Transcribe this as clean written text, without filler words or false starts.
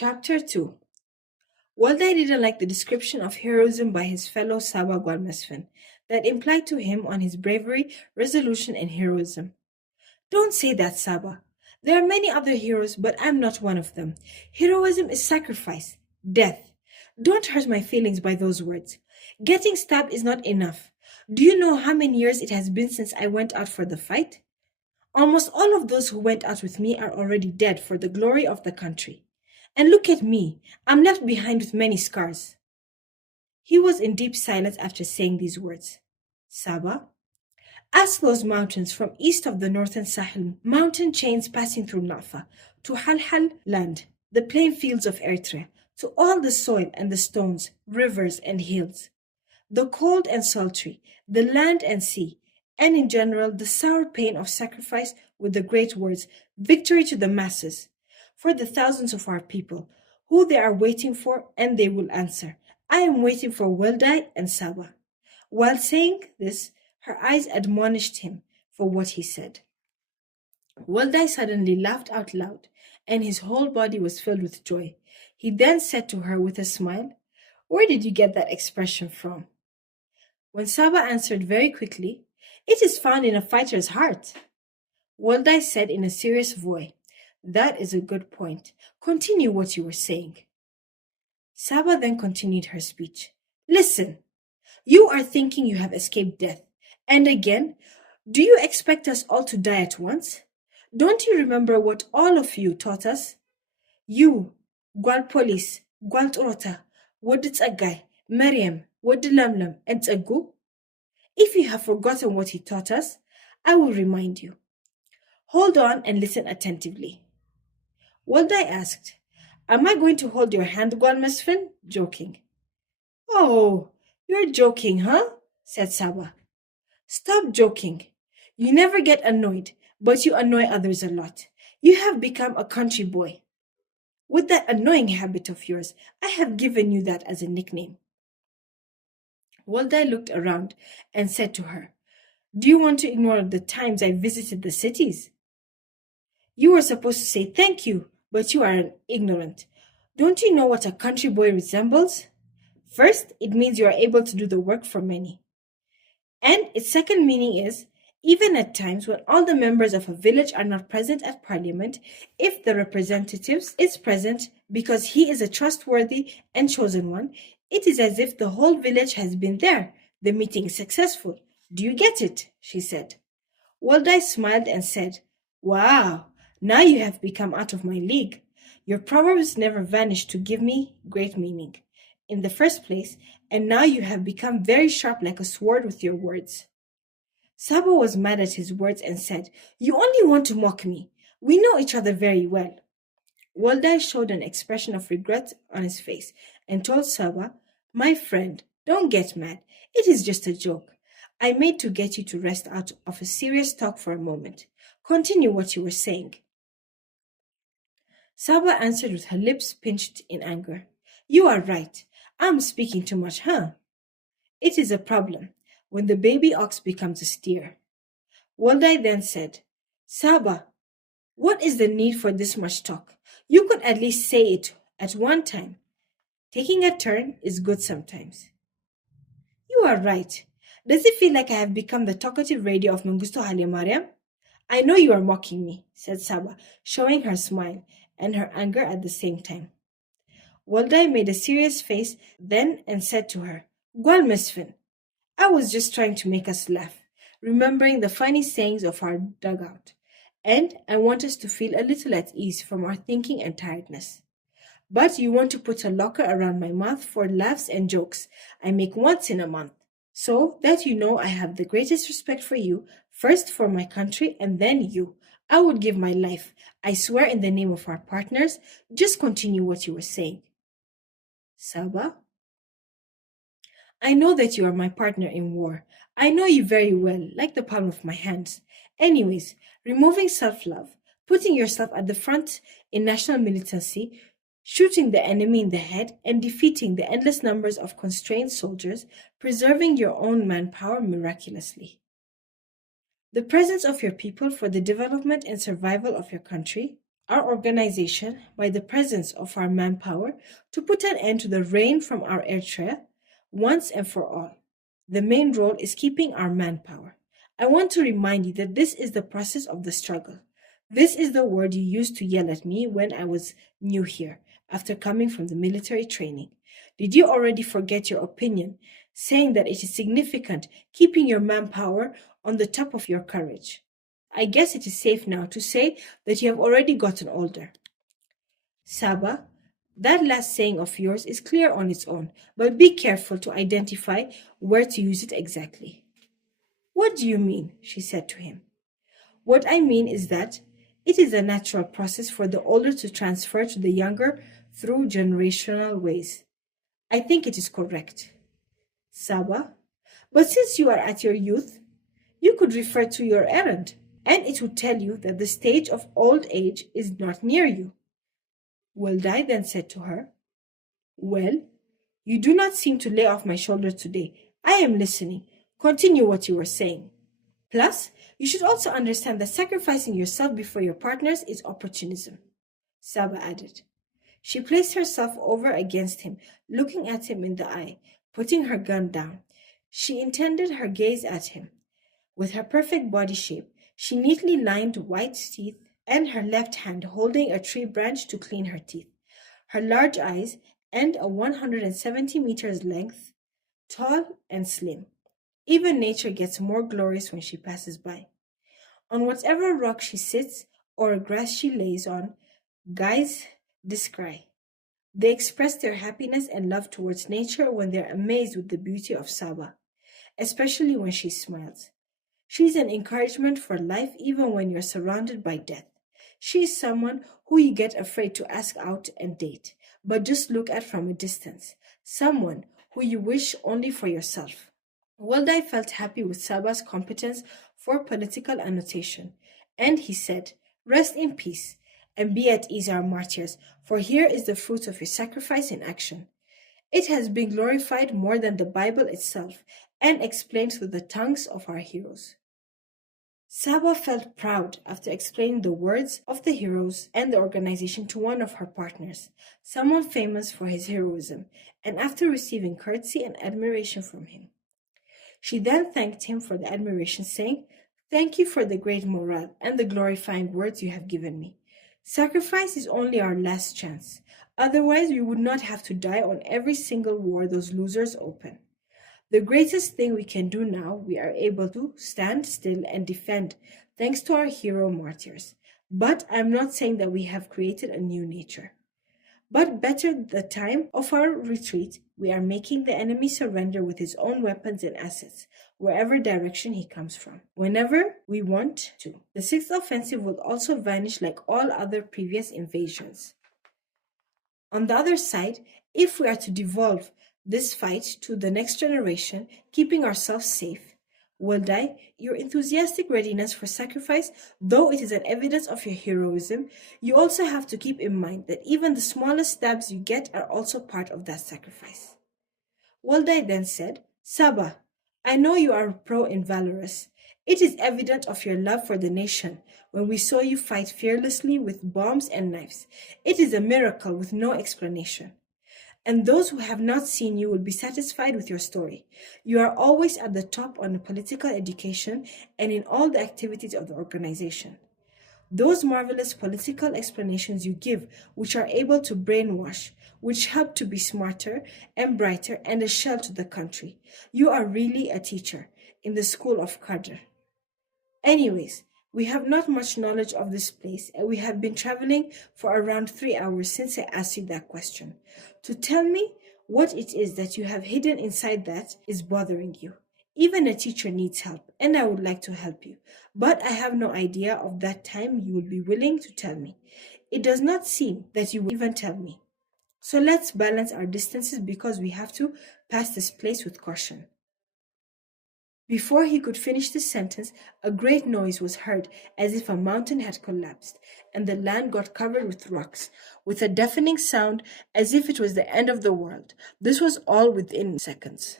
Chapter 2. Walday didn't like the description of heroism by his fellow Saba Gwalmesfin that implied to him on his bravery, resolution, and heroism. Don't say that, Saba. There are many other heroes, but I'm not one of them. Heroism is sacrifice, death. Don't hurt my feelings by those words. Getting stabbed is not enough. Do you know how many years it has been since I went out for the fight? Almost all of those who went out with me are already dead for the glory of the country. And look at me, I'm left behind with many scars. He was in deep silence after saying these words. Saba, ask those mountains from east of the northern Sahel, mountain chains passing through Nafa, to Halhal land, the plain fields of Eritrea, to all the soil and the stones, rivers and hills, the cold and sultry, the land and sea, and in general the sour pain of sacrifice with the great words, victory to the masses, for the thousands of our people, who they are waiting for, and they will answer, I am waiting for Weldai and Saba. While saying this, her eyes admonished him for what he said. Weldai suddenly laughed out loud, and his whole body was filled with joy. He then said to her with a smile, Where did you get that expression from? When Saba answered very quickly, It is found in a fighter's heart. Weldai said in a serious voice, That is a good point. Continue what you were saying. Saba then continued her speech. Listen, you are thinking you have escaped death. And again, do you expect us all to die at once? Don't you remember what all of you taught us? You, Gwal Police, Gwal Torota, Wodit Agai, Maryam, Wodilamlam, and Tsagu? If you have forgotten what he taught us, I will remind you. Hold on and listen attentively. Weldai asked, Am I going to hold your hand, Gwalmesfin? Joking. Oh, you're joking, huh? Said Saba. Stop joking. You never get annoyed, but you annoy others a lot. You have become a country boy. With that annoying habit of yours, I have given you that as a nickname. Weldai looked around and said to her, Do you want to ignore the times I visited the cities? You were supposed to say thank you, but you are an ignorant. Don't you know what a country boy resembles? First, it means you are able to do the work for many. And its second meaning is, even at times when all the members of a village are not present at parliament, if the representatives is present because he is a trustworthy and chosen one, it is as if the whole village has been there. The meeting is successful. Do you get it? She said. Weldai smiled and said, Wow, now you have become out of my league. Your proverbs never vanish to give me great meaning. In the first place, and now you have become very sharp like a sword with your words. Saba was mad at his words and said, You only want to mock me. We know each other very well. Weldai showed an expression of regret on his face and told Saba, My friend, don't get mad. It is just a joke. I made to get you to rest out of a serious talk for a moment. Continue what you were saying. Saba answered with her lips pinched in anger. You are right. I'm speaking too much, huh? It is a problem when the baby ox becomes a steer. Weldai then said, Saba, what is the need for this much talk? You could at least say it at one time. Taking a turn is good sometimes. You are right. Does it feel like I have become the talkative radio of Mengistu Haile Mariam? I know you are mocking me, said Saba, showing her smile and her anger at the same time. Weldai made a serious face then and said to her, Gwalmesfin, I was just trying to make us laugh, remembering the funny sayings of our dugout, and I want us to feel a little at ease from our thinking and tiredness. But you want to put a locker around my mouth for laughs and jokes I make once in a month, so that you know I have the greatest respect for you, first for my country and then you. I would give my life, I swear in the name of our partners. Just continue what you were saying. Saba? I know that you are my partner in war. I know you very well, like the palm of my hands. Anyways, removing self-love, putting yourself at the front in national militancy, shooting the enemy in the head and defeating the endless numbers of constrained soldiers, preserving your own manpower miraculously. The presence of your people for the development and survival of your country, our organization, by the presence of our manpower, to put an end to the rain from our air trail once and for all. The main role is keeping our manpower. I want to remind you that this is the process of the struggle. This is the word you used to yell at me when I was new here, after coming from the military training. Did you already forget your opinion, saying that it is significant keeping your manpower on the top of your courage? I guess it is safe now to say that you have already gotten older. Saba, that last saying of yours is clear on its own, but be careful to identify where to use it exactly. What do you mean? She said to him. What I mean is that it is a natural process for the older to transfer to the younger through generational ways. I think it is correct. Saba, but since you are at your youth, you could refer to your errand, and it would tell you that the stage of old age is not near you. Wildai then said to her, Well, you do not seem to lay off my shoulder today. I am listening. Continue what you were saying. Plus, you should also understand that sacrificing yourself before your partners is opportunism, Saba added. She placed herself over against him, looking at him in the eye, putting her gun down. She intended her gaze at him. With her perfect body shape, she neatly lined white teeth and her left hand holding a tree branch to clean her teeth. Her large eyes and a 170 meters length, tall and slim. Even nature gets more glorious when she passes by. On whatever rock she sits or grass she lays on, guys descry. They express their happiness and love towards nature when they're amazed with the beauty of Saba, especially when she smiles. She's an encouragement for life even when you're surrounded by death. She is someone who you get afraid to ask out and date, but just look at from a distance. Someone who you wish only for yourself. Waldai felt happy with Saba's competence for political annotation, and he said, Rest in peace, and be at ease, our martyrs, for here is the fruit of your sacrifice in action. It has been glorified more than the Bible itself, and explained through the tongues of our heroes. Saba felt proud after explaining the words of the heroes and the organization to one of her partners, someone famous for his heroism, and after receiving courtesy and admiration from him. She then thanked him for the admiration, saying, Thank you for the great morale and the glorifying words you have given me. Sacrifice is only our last chance. Otherwise, we would not have to die on every single war those losers open. The greatest thing we can do now, we are able to stand still and defend, thanks to our hero martyrs. But I'm not saying that we have created a new nature. But better the time of our retreat, we are making the enemy surrender with his own weapons and assets, wherever direction he comes from, whenever we want to. The sixth offensive will also vanish like all other previous invasions. On the other side, if we are to devolve this fight to the next generation, keeping ourselves safe, Waldai, your enthusiastic readiness for sacrifice, though it is an evidence of your heroism, you also have to keep in mind that even the smallest stabs you get are also part of that sacrifice. Waldai then said, Saba, I know you are pro and valorous. It is evident of your love for the nation when we saw you fight fearlessly with bombs and knives. It is a miracle with no explanation. And those who have not seen you will be satisfied with your story. You are always at the top on the political education and in all the activities of the organization. Those marvelous political explanations you give, which are able to brainwash, which help to be smarter and brighter and a shell to the country. You are really a teacher in the school of Qadr. Anyways, we have not much knowledge of this place, and we have been traveling for around 3 hours since I asked you that question. To tell me what it is that you have hidden inside that is bothering you. Even a teacher needs help, and I would like to help you. But I have no idea of that time you will be willing to tell me. It does not seem that you will even tell me. So let's balance our distances because we have to pass this place with caution. Before he could finish the sentence, a great noise was heard as if a mountain had collapsed, and the land got covered with rocks, with a deafening sound as if it was the end of the world. This was all within seconds.